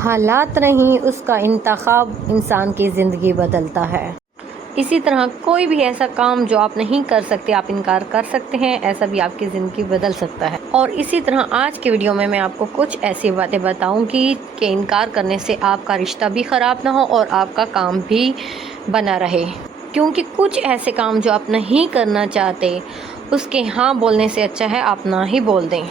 حالات نہیں، اس کا انتخاب انسان کی زندگی بدلتا ہے۔ اسی طرح کوئی بھی ایسا کام جو آپ نہیں کر سکتے، آپ انکار کر سکتے ہیں، ایسا بھی آپ کی زندگی بدل سکتا ہے۔ اور اسی طرح آج کی ویڈیو میں آپ کو کچھ ایسی باتیں بتاؤں گی کہ انکار کرنے سے آپ کا رشتہ بھی خراب نہ ہو اور آپ کا کام بھی بنا رہے، کیونکہ کچھ ایسے کام جو آپ نہیں کرنا چاہتے، اس کے ہاں بولنے سے اچھا ہے آپ نہ ہی بول دیں۔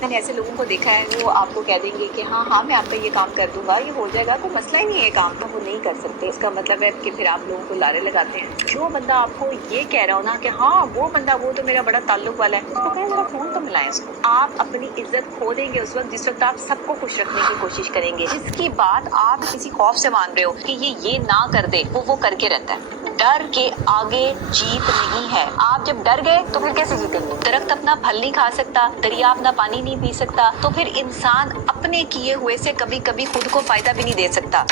میں نے ایسے لوگوں کو دیکھا ہے، وہ آپ کو کہہ دیں گے کہ ہاں میں آپ کا یہ کام کر دوں گا، یہ ہو جائے گا، کوئی مسئلہ ہی نہیں ہے، کام تو وہ نہیں کر سکتے۔ اس کا مطلب ہے کہ پھر آپ لوگوں کو لارے لگاتے ہیں۔ جو بندہ آپ کو یہ کہہ رہا ہو نا کہ ہاں وہ بندہ وہ تو میرا بڑا تعلق والا ہے، اس کو کہیں ذرا فون تو ملائیں اس کو۔ آپ اپنی عزت کھو دیں گے اس وقت جس وقت آپ سب کو خوش رکھنے کی کوشش کریں گے۔ جس کی بات آپ کسی خوف سے مان رہے ہو کہ یہ نہ کر دے، وہ کر کے رہتا ہے۔ ڈر کے آگے جیت نہیں ہے۔ آپ جب ڈر گئے تو پھر کیسے جیتیں گے؟ درخت اپنا پھل نہیں کھا سکتا، دریا اپنا پانی نہیں پی سکتا، تو پھر انسان اپنے کیے ہوئے سے کبھی کبھی خود کو فائدہ بھی نہیں دے سکتا۔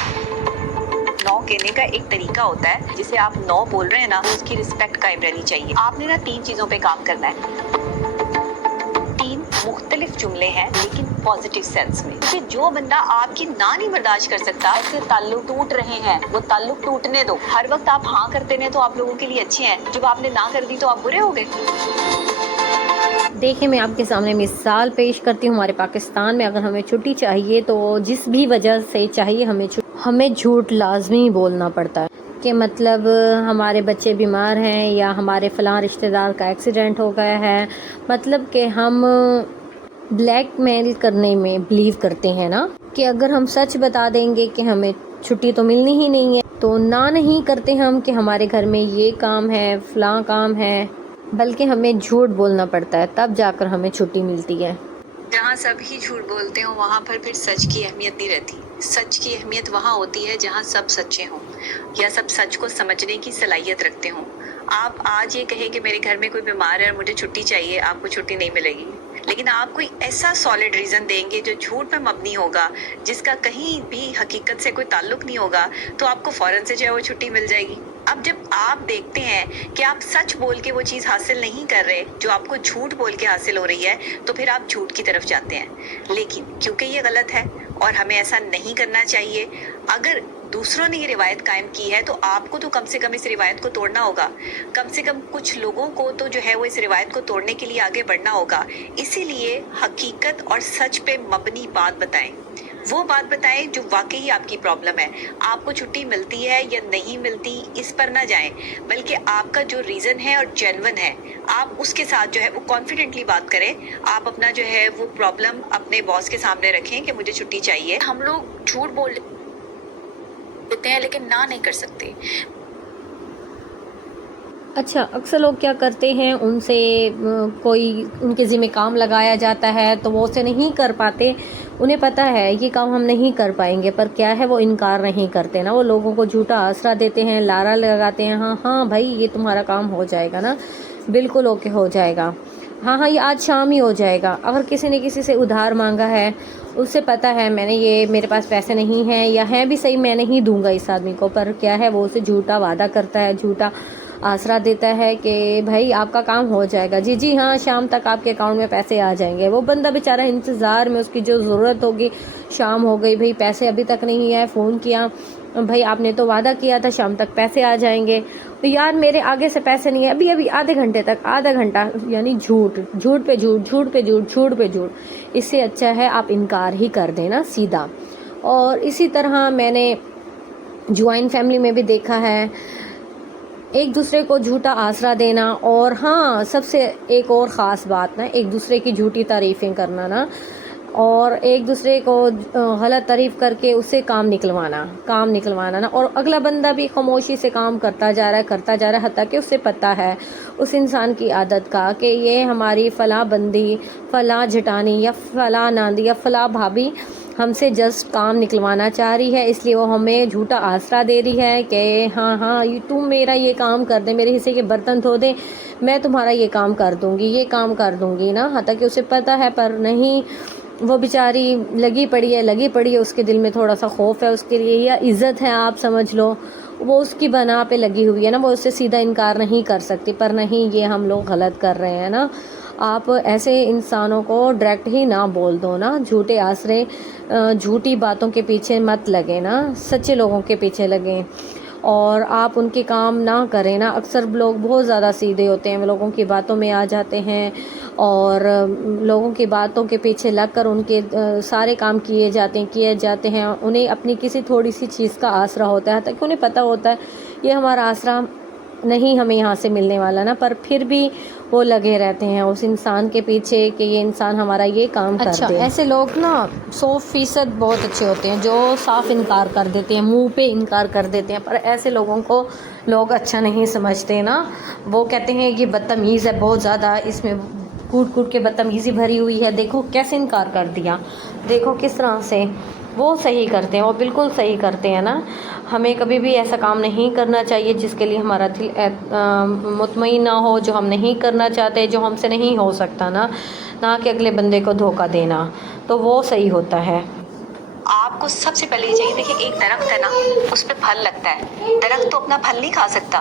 نو کہنے کا ایک طریقہ ہوتا ہے، جسے آپ نو بول رہے ہیں نا، اس کی رسپیکٹ قائم رہنی چاہیے۔ آپ نے نا 3 چیزوں پہ کام کرنا ہے۔ 3 مختلف جملے ہیں لیکن پازیٹیو سینس میں، کہ جو بندہ آپ کی نہ نہیں برداشت کر سکتا، ایسے تعلق ٹوٹ رہے ہیں، وہ تعلق ٹوٹنے دو۔ ہر وقت آپ ہاں کرتے رہے تو آپ لوگوں کے لیے اچھے ہیں، جب آپ نے نہ کر دی تو آپ برے ہو گئے۔ دیکھیں، میں آپ کے سامنے مثال پیش کرتی ہوں۔ ہمارے پاکستان میں اگر ہمیں چھٹی چاہیے تو جس بھی وجہ سے چاہیے ہمیں جھوٹ لازمی بولنا پڑتا ہے، کہ مطلب ہمارے بچے بیمار ہیں یا ہمارے فلاں رشتہ دار کا ایکسیڈنٹ ہو گیا ہے، مطلب کہ ہم بلیک میل کرنے میں بلیو کرتے ہیں نا، کہ اگر ہم سچ بتا دیں گے کہ ہمیں چھٹی تو ملنی ہی نہیں ہے تو نہ نہیں کرتے ہم کہ ہمارے گھر میں یہ کام ہے، فلاں کام ہے، بلکہ ہمیں جھوٹ بولنا پڑتا ہے، تب جا کر ہمیں چھٹی ملتی ہے۔ جہاں سب ہی جھوٹ بولتے ہوں وہاں پر پھر سچ کی اہمیت نہیں رہتی۔ سچ کی اہمیت وہاں ہوتی ہے جہاں سب سچے ہوں یا سب سچ کو سمجھنے کی صلاحیت رکھتے ہوں۔ آپ آج یہ کہیں کہ میرے گھر میں کوئی بیمار ہے اور مجھے چھٹی چاہیے، آپ کو چھٹی نہیں ملے گی، لیکن آپ کوئی ایسا سالڈ ریزن دیں گے جو جھوٹ پہ مبنی ہوگا، جس کا کہیں بھی حقیقت سے کوئی تعلق نہیں ہوگا، تو آپ کو فوراً سے جو ہے وہ چھٹی مل جائے گی۔ اب جب آپ دیکھتے ہیں کہ آپ سچ بول کے وہ چیز حاصل نہیں کر رہے جو آپ کو جھوٹ بول کے حاصل ہو رہی ہے، تو پھر آپ جھوٹ کی طرف جاتے ہیں۔ لیکن کیونکہ یہ غلط ہے اور ہمیں ایسا نہیں کرنا چاہیے، اگر دوسروں نے یہ روایت قائم کی ہے تو آپ کو تو کم سے کم اس روایت کو توڑنا ہوگا۔ کم سے کم کچھ لوگوں کو تو جو ہے وہ اس روایت کو توڑنے کے لیے آگے بڑھنا ہوگا۔ اسی لیے حقیقت اور سچ پہ مبنی بات بتائیں، وہ بات بتائیں جو واقعی آپ کی پرابلم ہے۔ آپ کو چھٹی ملتی ہے یا نہیں ملتی اس پر نہ جائیں، بلکہ آپ کا جو ریزن ہے اور جینون ہے، آپ اس کے ساتھ جو ہے وہ کانفیڈنٹلی بات کریں۔ آپ اپنا جو ہے وہ پرابلم اپنے باس کے سامنے رکھیں کہ مجھے چھٹی چاہیے۔ ہم لوگ جھوٹ بول لیتے ہیں لیکن نہ نہیں کر سکتے۔ اچھا، اکثر لوگ کیا کرتے ہیں، ان سے کوئی ان کے ذمہ کام لگایا جاتا ہے تو وہ اسے نہیں کر پاتے، انہیں پتہ ہے یہ کام ہم نہیں کر پائیں گے، پر کیا ہے وہ انکار نہیں کرتے نا، وہ لوگوں کو جھوٹا آسرا دیتے ہیں، لارا لگاتے ہیں، ہاں بھائی یہ تمہارا کام ہو جائے گا نا، بالکل اوکے ہو جائے گا، ہاں یہ آج شام ہی ہو جائے گا۔ اگر کسی نے کسی سے ادھار مانگا ہے، اسے پتہ ہے میرے پاس پیسے نہیں ہیں، یا ہیں بھی صحیح میں نہیں دوں گا اس آدمی کو، پر کیا ہے وہ اسے جھوٹا وعدہ کرتا ہے، جھوٹا آسرا دیتا ہے کہ بھائی آپ کا کام ہو جائے گا، جی ہاں شام تک آپ کے اکاؤنٹ میں پیسے آ جائیں گے۔ وہ بندہ بیچارہ انتظار میں، اس کی جو ضرورت ہوگی، شام ہو گئی، بھائی پیسے ابھی تک نہیں آئے، فون کیا، بھائی آپ نے تو وعدہ کیا تھا شام تک پیسے آ جائیں گے، یار میرے آگے سے پیسے نہیں ہیں، ابھی آدھے گھنٹے تک، آدھا گھنٹہ، یعنی جھوٹ پہ جھوٹ، جھوٹ پہ جھوٹ، جھوٹ پہ جھوٹ۔ اس سے اچھا ہے آپ انکار ہی کر دینا سیدھا۔ اور اسی طرح میں نے جوائنٹ فیملی میں بھی دیکھا ہے، ایک دوسرے کو جھوٹا آسرا دینا، اور ہاں سب سے ایک اور خاص بات نا، ایک دوسرے کی جھوٹی تعریفیں کرنا نا، اور ایک دوسرے کو غلط تعریف کر کے اس سے کام نکلوانا نا، اور اگلا بندہ بھی خاموشی سے کام کرتا جا رہا ہے، حتیٰ کہ اسے پتہ ہے اس انسان کی عادت کا کہ یہ ہماری فلاں بندی، فلاں جھٹانی یا فلاں ناندی یا فلاں بھابھی ہم سے جسٹ کام نکلوانا چاہ رہی ہے، اس لیے وہ ہمیں جھوٹا آسرا دے رہی ہے کہ ہاں تم میرا یہ کام کر دے، میرے حصے کے برتن دھو دے، میں تمہارا یہ کام کر دوں گی، یہ کام کر دوں گی نا، حتیٰ کہ اسے پتہ ہے پر نہیں، وہ بیچاری لگی پڑی ہے، اس کے دل میں تھوڑا سا خوف ہے اس کے لیے یا عزت ہے، آپ سمجھ لو، وہ اس کی بنا پہ لگی ہوئی ہے نا، وہ اس سے سیدھا انکار نہیں کر سکتی، پر نہیں، یہ ہم لوگ غلط کر رہے ہیں نا۔ آپ ایسے انسانوں کو ڈائریکٹ ہی نہ بول دو نا، جھوٹے آسرے جھوٹی باتوں کے پیچھے مت لگے نا، سچے لوگوں کے پیچھے لگیں اور آپ ان کے کام نہ کریں نا۔ اکثر لوگ بہت زیادہ سیدھے ہوتے ہیں، وہ لوگوں کی باتوں میں آ جاتے ہیں اور لوگوں کی باتوں کے پیچھے لگ کر ان کے سارے کام کیے جاتے ہیں۔ انہیں اپنی کسی تھوڑی سی چیز کا آسرا ہوتا ہے، تاکہ انہیں پتہ ہوتا ہے یہ ہمارا آسرا نہیں ہمیں یہاں سے ملنے والا نا، پر پھر بھی وہ لگے رہتے ہیں اس انسان کے پیچھے کہ یہ انسان ہمارا یہ کام کر دے۔ ایسے لوگ نا 100% بہت اچھے ہوتے ہیں جو صاف انکار کر دیتے ہیں، منہ پہ انکار کر دیتے ہیں، پر ایسے لوگوں کو لوگ اچھا نہیں سمجھتے نا۔ وہ کہتے ہیں یہ بدتمیز ہے بہت زیادہ، اس میں کوٹ کوٹ کے بدتمیزی بھری ہوئی ہے، دیکھو کیسے انکار کر دیا، دیکھو کس طرح سے۔ وہ صحیح کرتے ہیں، وہ بالکل صحیح کرتے ہیں نا۔ ہمیں کبھی بھی ایسا کام نہیں کرنا چاہیے جس کے لیے ہمارا دل مطمئن نہ ہو، جو ہم نہیں کرنا چاہتے، جو ہم سے نہیں ہو سکتا نا، نہ کہ اگلے بندے کو دھوکہ دینا، تو وہ صحیح ہوتا ہے۔ آپ کو سب سے پہلے یہ چاہیے، دیکھیں ایک درخت ہے نا، اس پہ پھل لگتا ہے، درخت تو اپنا پھل نہیں کھا سکتا۔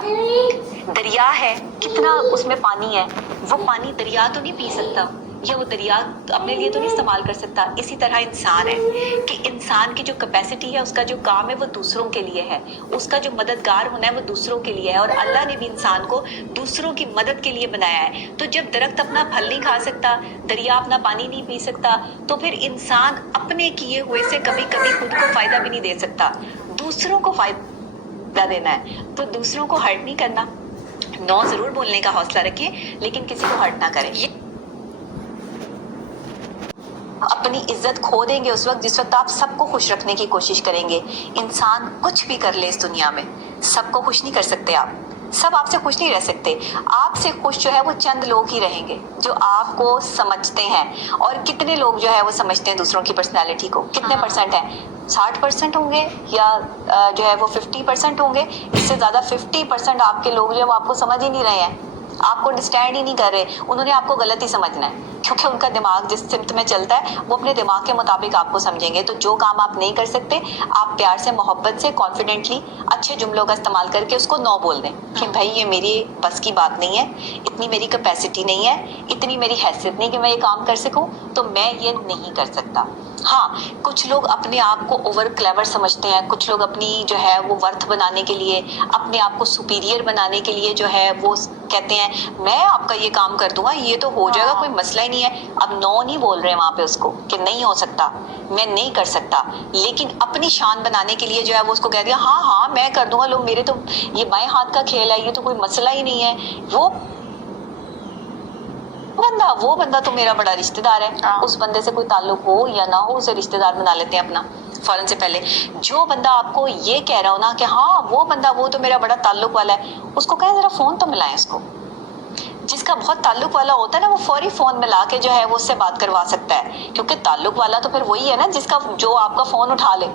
دریا ہے، کتنا اس میں پانی ہے، وہ پانی دریا تو نہیں پی سکتا، یا وہ دریا اپنے لیے تو نہیں استعمال کر سکتا۔ اسی طرح انسان ہے کہ انسان کی جو کیپیسٹی ہے، اس کا جو کام ہے وہ دوسروں کے لیے ہے، اس کا جو مددگار ہونا ہے وہ دوسروں کے لیے ہے، اور اللہ نے بھی انسان کو دوسروں کی مدد کے لیے بنایا ہے۔ تو جب درخت اپنا پھل نہیں کھا سکتا، دریا اپنا پانی نہیں پی سکتا، تو پھر انسان اپنے کیے ہوئے سے کبھی کبھی خود کو فائدہ بھی نہیں دے سکتا، دوسروں کو فائدہ دینا ہے۔ تو دوسروں کو ہرٹ نہیں کرنا، نو ضرور بولنے کا حوصلہ رکھیں، لیکن کسی کو ہرٹ نہ کریں۔ اپنی عزت کھو دیں گے اس وقت جس وقت آپ سب کو خوش رکھنے کی کوشش کریں گے۔ انسان کچھ بھی کر لے اس دنیا میں، سب کو خوش نہیں کر سکتے آپ، سب آپ سے خوش نہیں رہ سکتے۔ آپ سے خوش جو ہے وہ چند لوگ ہی رہیں گے جو آپ کو سمجھتے ہیں۔ اور کتنے لوگ جو ہے وہ سمجھتے ہیں دوسروں کی پرسنالٹی کو، کتنے پرسنٹ ہیں؟ 60% ہوں گے، یا جو ہے وہ 50% ہوں گے؟ اس سے زیادہ 50% آپ کے لوگ جو ہے وہ آپ کو سمجھ ہی نہیں رہے ہیں، آپ کو انڈرسٹینڈ ہی نہیں کر رہے، انہوں نے آپ کو غلط ہی سمجھنا ہے، کیونکہ ان کا دماغ جس سمت میں چلتا ہے وہ اپنے دماغ کے مطابق آپ کو سمجھیں گے۔ تو جو کام آپ نہیں کر سکتے، آپ پیار سے، محبت سے، کانفیڈنٹلی اچھے جملوں کا استعمال کر کے اس کو نو بول دیں کہ بھائی یہ میری بس کی بات نہیں ہے، اتنی میری کیپیسٹی نہیں ہے، اتنی میری حیثیت نہیں کہ میں یہ کام کر سکوں، تو میں یہ نہیں کر سکتا۔ ہاں، کچھ لوگ اپنے آپ کو اوور کلیور سمجھتے ہیں، کچھ لوگ اپنی جو ہے وہ ورتھ بنانے کے لیے، اپنے آپ کو سپیریئر بنانے کے لیے جو ہے وہ کہتے ہیں میں آپ کا یہ کام کر دوں گا، یہ تو ہو جائے گا، کوئی مسئلہ ہی نہیں ہے۔ اب نو نہیں بول رہے وہاں پہ اس کو کہ نہیں ہو سکتا، میں نہیں کر سکتا، لیکن اپنی شان بنانے کے لیے جو ہے وہ اس کو کہہ دیا ہاں ہاں میں کر دوں گا، لوگ میرے تو یہ بائیں ہاتھ کا کھیل ہے، یہ تو کوئی مسئلہ ہی نہیں ہے، وہ بندہ تو میرا بڑا رشتہ دار ہے۔ اس بندے سے کوئی تعلق ہو یا نہ ہو، اسے رشتہ دار بنا لیتے ہیں اپنا فوراً سے پہلے۔ جو بندہ آپ کو یہ کہہ رہا ہو نا کہ ہاں وہ بندہ وہ تو میرا بڑا تعلق والا ہے، اس کو کہیں ذرا فون تو ملائیں اس کو۔ جس کا بہت تعلق والا ہوتا ہے نا، وہ فوری فون ملا کے جو ہے وہ اس سے بات کروا سکتا ہے، کیونکہ تعلق والا تو پھر وہی ہے نا جس کا جو آپ کا فون اٹھا لے۔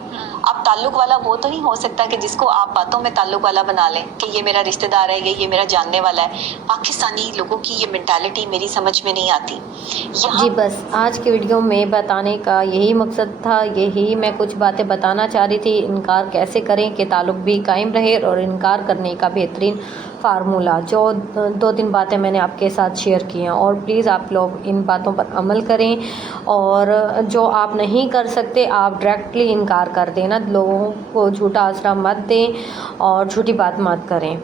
اب تعلق والا وہ تو نہیں ہو سکتا کہ جس کو آپ باتوں میں تعلق والا بنا لیں کہ یہ میرا رشتہ دار ہے، یہ میرا جاننے والا ہے۔ پاکستانی لوگوں کی یہ مینٹالٹی میری سمجھ میں نہیں آتی۔ جی بس آج کی ویڈیو میں بتانے کا یہی مقصد تھا، یہی میں کچھ باتیں بتانا چاہ رہی تھی، انکار کیسے کریں کہ تعلق بھی قائم رہے، اور انکار کرنے کا بہترین فارمولہ، جو 2-3 باتیں میں نے آپ کے ساتھ شیئر کی ہیں، اور پلیز آپ لوگ ان باتوں پر عمل کریں، اور جو آپ نہیں کر سکتے آپ ڈائریکٹلی انکار کر دیں نا، لوگوں کو جھوٹا آسرا مت دیں اور جھوٹی بات مت کریں۔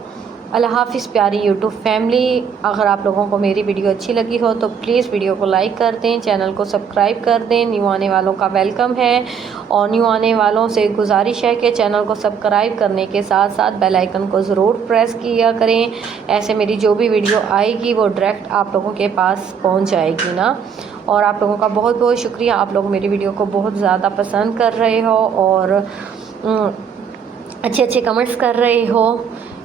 اللہ حافظ پیاری یوٹیوب فیملی۔ اگر آپ لوگوں کو میری ویڈیو اچھی لگی ہو تو پلیز ویڈیو کو لائک کر دیں، چینل کو سبسکرائب کر دیں، نیو آنے والوں کا ویلکم ہے، اور نیو آنے والوں سے گزارش ہے کہ چینل کو سبسکرائب کرنے کے ساتھ ساتھ بیل آئیکن کو ضرور پریس کیا کریں، ایسے میری جو بھی ویڈیو آئے گی وہ ڈائریکٹ آپ لوگوں کے پاس پہنچ جائے گی نا۔ اور آپ لوگوں کا بہت بہت شکریہ، آپ لوگ میری ویڈیو کو بہت زیادہ پسند کر رہے ہو اور اچھے کمنٹس کر رہے ہو۔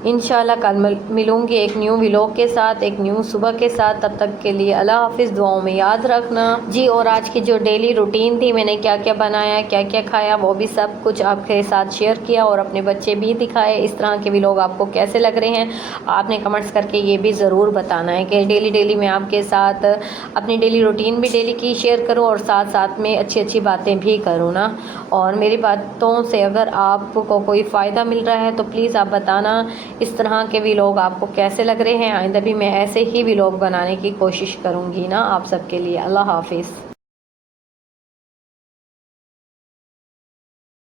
انشاءاللہ کل ملوں گی ایک نیو ولاگ کے ساتھ، ایک نیو صبح کے ساتھ، تب تک کے لیے اللہ حافظ، دعاؤں میں یاد رکھنا جی۔ اور آج کی جو ڈیلی روٹین تھی، میں نے کیا کیا بنایا، کیا کیا کھایا، وہ بھی سب کچھ آپ کے ساتھ شیئر کیا، اور اپنے بچے بھی دکھائے۔ اس طرح کے ولاگ آپ کو کیسے لگ رہے ہیں، آپ نے کمنٹس کر کے یہ بھی ضرور بتانا ہے کہ ڈیلی میں آپ کے ساتھ اپنی ڈیلی روٹین بھی ڈیلی کی شیئر کروں، اور ساتھ میں اچھی باتیں بھی کروں نا۔ اور میری باتوں سے اگر آپ کو کوئی فائدہ مل رہا ہے تو پلیز آپ بتانا اس طرح کے ولاگ آپ کو کیسے لگ رہے ہیں؟ آئندہ بھی میں ایسے ہی ولاگ بنانے کی کوشش کروں گی نا آپ سب کے لیے۔ اللہ حافظ۔